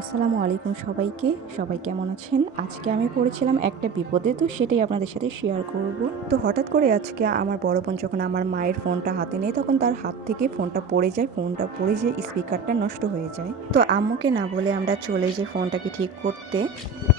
আসসালামু আলাইকুম সবাইকে। সবাই কেমন আছেন? আজকে আমি পড়েছিলাম একটা বিপদে, তো সেটাই আপনাদের সাথে শেয়ার করব। তো হঠাৎ করে আজকে আমার বড় বোন যখন আমার মায়ের ফোনটা হাতে নেয়, তখন তার হাত থেকে ফোনটা পড়ে যায়। ফোনটা পড়ে যেয়ে স্পিকারটা নষ্ট হয়ে যায়। তো আম্মুকে না বলে আমরা চলে যাই ফোনটাকে ঠিক করতে।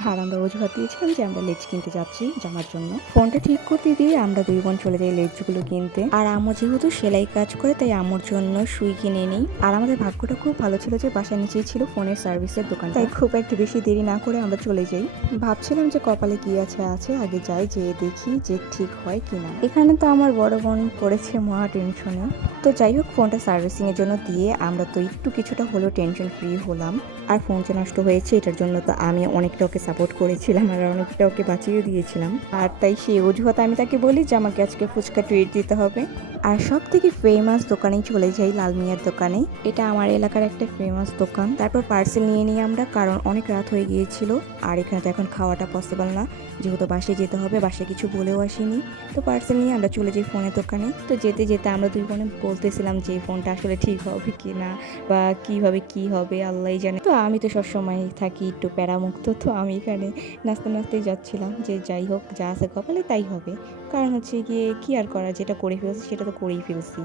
আর আমরা অজুহাত দিয়েছিলাম যে আমরা লেজ কিনতে যাচ্ছি জামার জন্য। ফোনটা ঠিক করতে দিয়ে আমরা 2 বোন চলে যাই লেজগুলো কিনতে। আর আম্মু যেহেতু সেলাই কাজ করে, তাই আম্মুর জন্য সুই কিনে নিই। আর আমাদের ভাগ্যটা খুব ভালো ছিল যে বাসার নিচেই ছিল ফোনের সার্ভিসের দোকান, তাই খুব একটা বেশি দেরি না করে আমরা চলে যাই। ভাবছিলাম যে কপালে কি আছে আগে যাই, যেয়ে দেখি যে ঠিক হয় কিনা। এখানে তো আমার বড় বোন পড়েছে মহা টেনশনে। তো যাই হোক, ফোনটা সার্ভিসিং এর জন্য দিয়ে আমরা তো একটু কিছুটা হলেও টেনশন ফ্রি হলাম। আর ফোন যে নষ্ট হয়েছে, এটার জন্য তো আমি অনেকটা ওকে সাপোর্ট করেছিলাম আর অনেকটা ওকে বাঁচিয়ে দিয়েছিলাম। আর তাই সেই অজুহাতে আমি তাকে বলি যে আমাকে আজকে ফুচকা ট্রিট দিতে হবে। আর সব থেকে ফেমাস দোকানেই চলে যাই, লাল মিয়ার দোকানে। এটা আমার এলাকার একটা ফেমাস দোকান। তারপর পার্সেল নিয়ে নিই আমরা, কারণ অনেক রাত হয়ে গিয়েছিল। আর এখানে তো এখন খাওয়াটা পসিবল না, যেহেতু বাসায় যেতে হবে। বাসায় কিছু বলেও আসিনি। তো পার্সেল নিয়ে আমরা চলে যাই ফোনের দোকানে। তো যেতে যেতে আমরা 2 বোনে বলতেছিলাম যে ফোনটা আসলে ঠিক হবে কি না, বা কিভাবে কি হবে আল্লাহই জানে। তো আমি তো সবসময় থাকি একটু প্যারামুক্ত, তো আমি এখানে নাচতে নাচতেই যাচ্ছিলাম যে যাই হোক, যা আছে কপালে তাই হবে। কারণ হচ্ছে গিয়ে কি আর করা, যেটা করে ফেলছি সেটা তো করেই ফেলছি।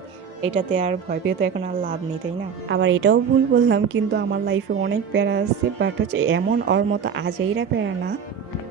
এটাতে আর ভয় পেয়ে তো এখন আর লাভ নেই, তাই না? আবার এটাও ভুল বললাম, কিন্তু আমার লাইফে অনেক প্যারা আছে, বাট হচ্ছে এমন ওর মতো আজাইরা প্যারা না।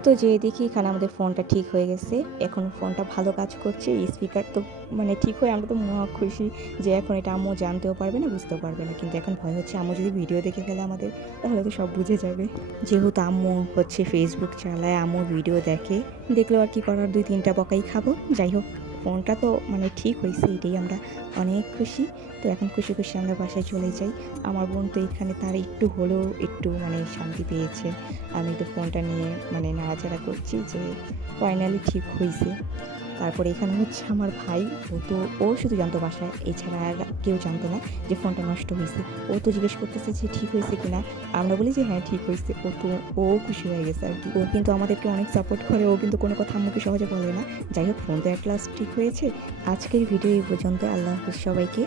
তো যেয়ে দেখি এখানে আমাদের ফোনটা ঠিক হয়ে গেছে। এখন ফোনটা ভালো কাজ করছে, স্পিকার তো মানে ঠিক হয়ে আমরা তো মহা খুশি যে এখন এটা আম্মু জানতেও পারবে না, বুঝতেও পারবে না। কিন্তু এখন ভয় হচ্ছে আম্মু যদি ভিডিও দেখে ফেলে আমাদের, তাহলে তো সব বুঝে যাবে। যেহেতু আম্মু হচ্ছে ফেসবুক চালায়, আম্মু ভিডিও দেখে, দেখলেও আর কি করার, 2-3টা বকাই খাবো। যাই হোক, ফোনটা তো মানে ঠিক হয়েছে, এটাই আমরা অনেক খুশি। তো এখন খুশি খুশি আমরা বাসায় চলে যাই। আমার বোন তো এখানে তার একটু হলেও একটু মানে শান্তি পেয়েছে। আমি তো ফোনটা নিয়ে মানে নাড়াচাড়া করছি যে ফাইনালি ঠিক হয়েছে। তারপরে এখানে হচ্ছে আমার ভাই, ও শুধু জানতো বাসায়, এছাড়া আর কেউ জানতো না যে ফোনটা নষ্ট হয়েছে। ও তো জিজ্ঞেস করতেছে যে ঠিক হয়েছে কিনা। আমরা বলি যে হ্যাঁ ঠিক হয়েছে। ও খুশি হয়ে গেছে আর কি। ও কিন্তু আমাদেরকে অনেক সাপোর্ট করে, ও কিন্তু কোনো কথা আম্মুকে সহজে বলে না। যাই হোক, ফোন তো অ্যাট লাস্ট ঠিক হয়েছে। আজকের ভিডিও এই পর্যন্ত। আল্লাহ হাফিজ সবাইকে।